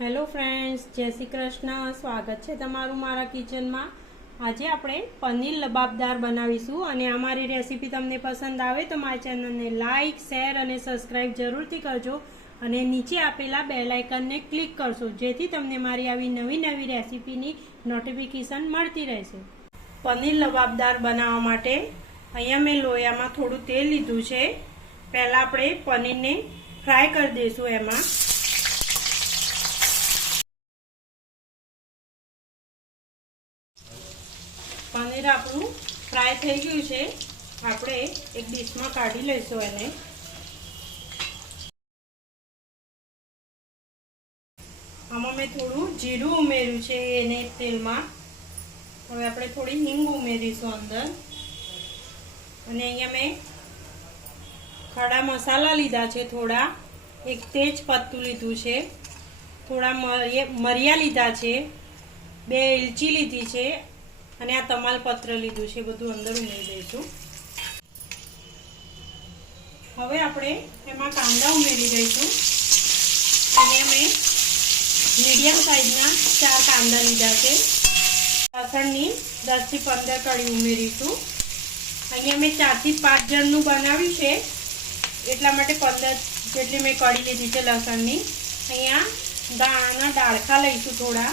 Hello friends, જય શ્રી કૃષ્ણ. સ્વાગત છે તમારું મારા કિચનમાં. આજે આપણે પનીર લબાબદાર બનાવીશું અને અમારી રેસીપી તમને પસંદ આવે તો મારી ચેનલને લાઇક, શેર અને સબસ્ક્રાઈબ જરૂરથી કરજો અને નીચે આપેલા બેલ આઇકનને ક્લિક કરશો જેથી તમને મારી આવી નવી રેસીપીની નોટિફિકેશન મળતી રહેશે. પનીર લબાબદાર બનાવવા માટે અહીંયા મેં લોયામાં થોડું તેલ લીધું છે. પહેલાં આપણે પનીરને ફ્રાય કરી દઈશું. એમાં પનીર આપણું ફ્રાય થઈ ગયું છે. આપણે એક ડીશમાં કાઢી લઈશું એને. આમાં મેં થોડું જીરું ઉમેર્યું છે એને તેલમાં. હવે આપણે થોડી હિંગ ઉમેરીશું અંદર. અને અહીંયા મેં ખડા મસાલા લીધા છે થોડા. એક તેજ પત્તું લીધું છે, થોડા મરિયા લીધા છે, 2 ઇલચી લીધી છે અને આ તમાલપત્ર લીધું છે. બધું અંદર ઉમેરી દઈશું. હવે આપણે એમાં કાંદા ઉમેરી દઈશું. અને મેં મીડિયમ સાઈઝના 4 કાંદા લીધા છે. લસણની 10 થી 15 કળી ઉમેરીશું. અહીંયા મેં 4 થી 5 જણનું બનાવ્યું છે એટલા માટે 15 જેટલી મેં કળી લીધી છે લસણની. અહીંયા દાણાના ડાળખા લઈશું થોડા,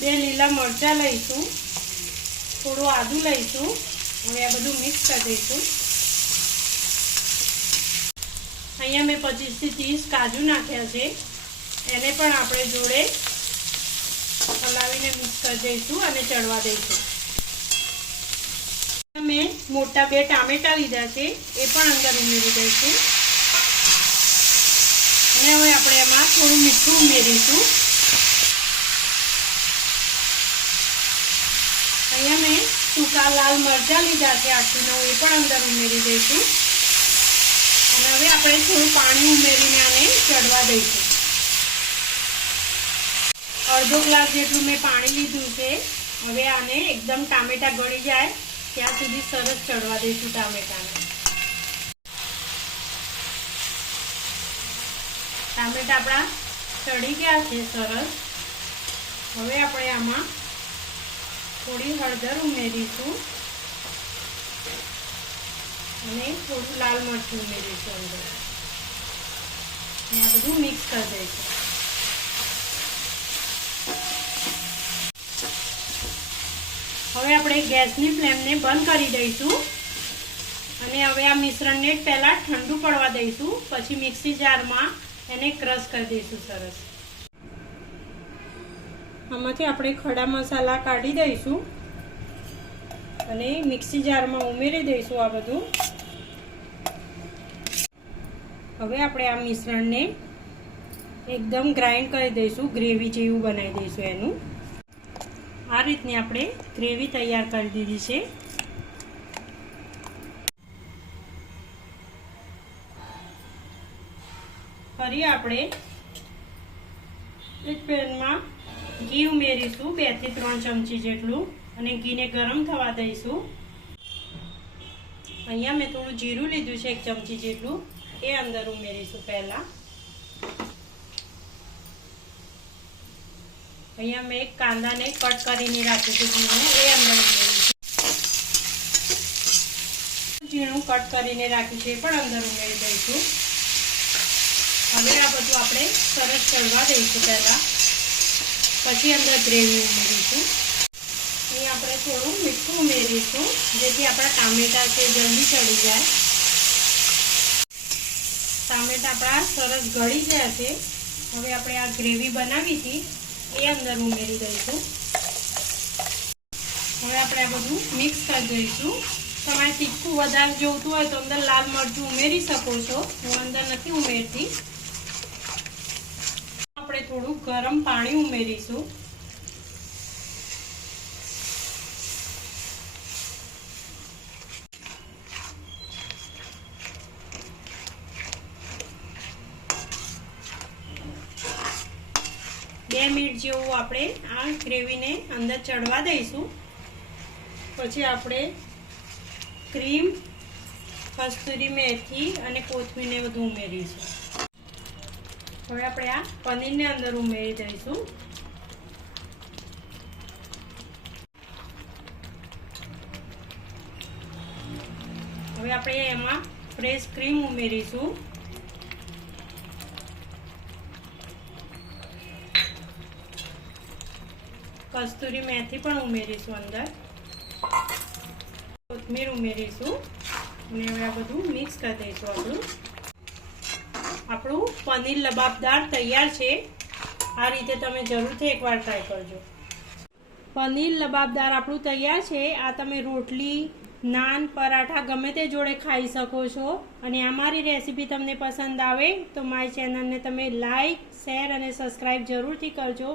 2 લીલા મરચાં લઈશું, થોડું આદું લઈશું. હવે આ બધું મિક્સ કરી દઈશું. અહીંયા મેં 25 થી 30 કાજુ નાખ્યા છે. એને પણ આપણે જોડે હલાવીને મિક્સ કરી દઈશું અને ચડવા દઈશું. મેં મોટા 2 ટામેટા લીધા છે, એ પણ અંદર ઉમેરી દઈશું. અને હવે આપણે એમાં થોડું મીઠું ઉમેરીશું. અહીંયા મેં સૂકા લાલ મરચાં લીધા છે 8 થી 9, એ પણ અંદર ઉમેરી દઈશું. અને હવે આપણે થોડું પાણી ઉમેરીને આને ચડવા દઈશું. અડધો ગ્લાસ જેટલું મેં પાણી લીધું છે. હવે આને એકદમ ટામેટા ગળી જાય ત્યાં સુધી સરસ ચડવા દઈશું ટામેટાને. ટામેટા આપણા ચડી ગયા છે સરસ. હવે આપણે આમાં થોડી હળદર ઉમેરીશું અને થોડું લાલ મરચું ઉમેરીશું અંદર. આ બધું મિક્સ કરી દઈશું. હવે આપણે ગેસની ફ્લેમને બંધ કરી દઈશું અને હવે આ મિશ્રણને પહેલાં ઠંડુ પડવા દઈશું. પછી મિક્સી જારમાં એને ક્રશ કરી દઈશું સરસ. આમાંથી આપણે ખડા મસાલા કાઢી દઈશું અને મિક્સી જારમાં ઉમેરી દઈશું આ બધું. હવે આપણે આ મિશ્રણને એકદમ ગ્રાઇન્ડ કરી દઈશું, ગ્રેવી જેવું બનાવી દઈશું એનું. આ રીતની આપણે ગ્રેવી તૈયાર કરી દીધી છે. ફરી આપણે એક પેનમાં ઘી ઉમેરીશું 2 થી 3 ચમચી જેટલું અને ઘીને ગરમ થવા દઈશું. અહીંયા મેં થોડું જીરું લીધું છે 1 ચમચી જેટલું, એ અંદર ઉમેરીશું પહેલા. અહીંયા મેં કાંદાને કટ કરીને રાખ્યું છે ઝીણું, એ અંદર ઉમેરીશું. ઝીણું કટ કરીને રાખ્યું છે એ પણ અંદર ઉમેરી દઈશું. હવે આ બધું આપણે સરસ ચડવા દઈશું પહેલાં, પછી અંદર ગ્રેવી ઉમેરીશું. અહીં આપણે થોડું મીઠું ઉમેરીશું જેથી આપણા ટામેટા છે જલ્દી ચડી જાય. ટામેટા આપણા સરસ ગળી ગયા છે. હવે આપણે આ ગ્રેવી બનાવી હતી એ અંદર ઉમેરી દઈશું. હવે આપણે આ બધું મિક્સ કરી દઈશું. તમારે તીખું વધારે જોઈતું હોય તો અંદર લાલ મરચું ઉમેરી શકો છો, હું અંદર નથી ઉમેરતી. આપણે થોડું ગરમ પાણી ઉમેરીશું. બે મિનિટ જેવું આપણે આ ગ્રેવીને અંદર ચડવા દઈશું. પછી આપણે ક્રીમ, કસ્તુરી મેથી અને કોથમીરને બધું ઉમેરીશું. હવે આપણે આ પનીરને અંદર ઉમેરી દઈશું. હવે આપણે એમાં ફ્રેશ ક્રીમ ઉમેરીશું. કસ્તુરી મેથી પણ ઉમેરીશું અંદર. કોથમીર ઉમેરીશું અને હવે આ બધું મિક્સ કરી દઈશું. આપણું પનીર લબાબદાર તૈયાર છે. આ રીતે તમે જરૂરથી એકવાર ટ્રાય કરજો. પનીર લબાબદાર આપણું તૈયાર છે. આ તમે રોટલી, નાન, પરાઠા ગમે તે જોડે ખાઈ શકો છો. અને અમારી રેસીપી તમને પસંદ આવે તો મારી ચેનલને તમે લાઈક, શેર અને સબસ્ક્રાઈબ જરૂરથી કરજો.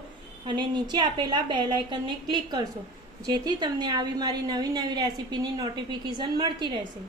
અને નીચે આપેલા બેલ આઇકનને ક્લિક કરશો જેથી તમને આવી મારી નવી રેસીપીની નોટિફિકેશન મળતી રહેશે.